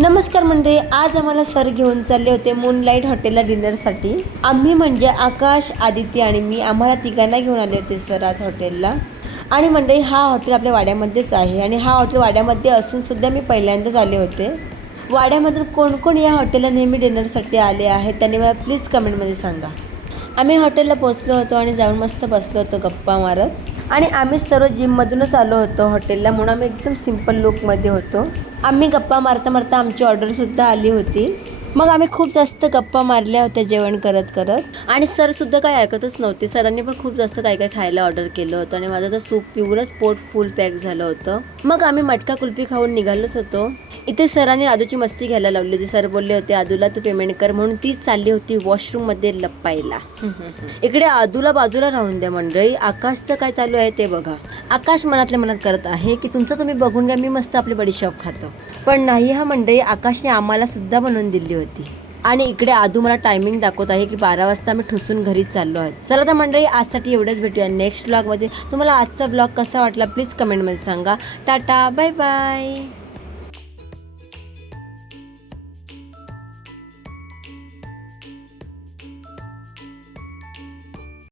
नमस्कार मंडळी, आज आम्हाला सर घेऊन चालले होते मूनलाईट हॉटेलला डिनरसाठी। आम्ही म्हणजे आकाश, आदित्य आणि मी, आम्हाला तिघांना घेऊन आले होते सर आज हॉटेलला। आणि मंडळी हा हॉटेल आपल्या वाड्यामध्येच आहे आणि हा हॉटेल वाड्यामध्ये असून सुद्धा मी पहिल्यांदाच आले होते। वाड्यामधून कोण कोण या हॉटेलला नेहमी डिनरसाठी आले आहेत त्यांनी मला प्लीज कमेंटमध्ये सांगा। आम्ही हॉटेलला पोहोचलो होतो आणि जाऊन मस्त बसलो होतो गप्पा मारत। आणि आम्ही सर्व जिममधूनच आलो होतो हॉटेलला, म्हणून आम्ही एकदम सिंपल लुकमध्ये होतो। आम्ही गप्पा मारता मारता आमची ऑर्डरसुद्धा आली होती। मग आम्ही खूप जास्त गप्पा मारल्या होत्या जेवण करत करत। आणि सरसुद्धा काही ऐकतच नव्हते। सरांनी पण खूप जास्त काय काय खायला ऑर्डर केलं होतं आणि माझं तर सूप पिऊनच पोट फुल पॅक झालं होतं। मग आम्ही मटका कुल्फी खाऊन निघालोच होतो। इथे सरांनी आदूची मस्ती घ्यायला लावली होती। सर बोलले होते आदूला तू पेमेंट कर, म्हणून ती चालली होती वॉशरूममध्ये लपायला। इकडे आदूला बाजूला राहून द्या मंडळी, आकाशचं काय चालू आहे ते बघा। आकाश मनातल्या मनात करत आहे की तुमचं तुम्ही बघून घ्या, मी मस्त आपली बडीशॉप खातो। पण नाही हा मंडळी, आकाशने आम्हाला सुद्धा बनवून दिली होती। आणि इकडे आदू मला टायमिंग दाखवत आहे की 12 वाजता आम्ही ठुसून घरी चाललो आहोत। चला तर मंडळी, आजसाठी एवढंच, भेटूया नेक्स्ट ब्लॉगमध्ये। तुम्हाला आजचा ब्लॉग कसा वाटला प्लीज कमेंटमध्ये सांगा। Tata, bye bye.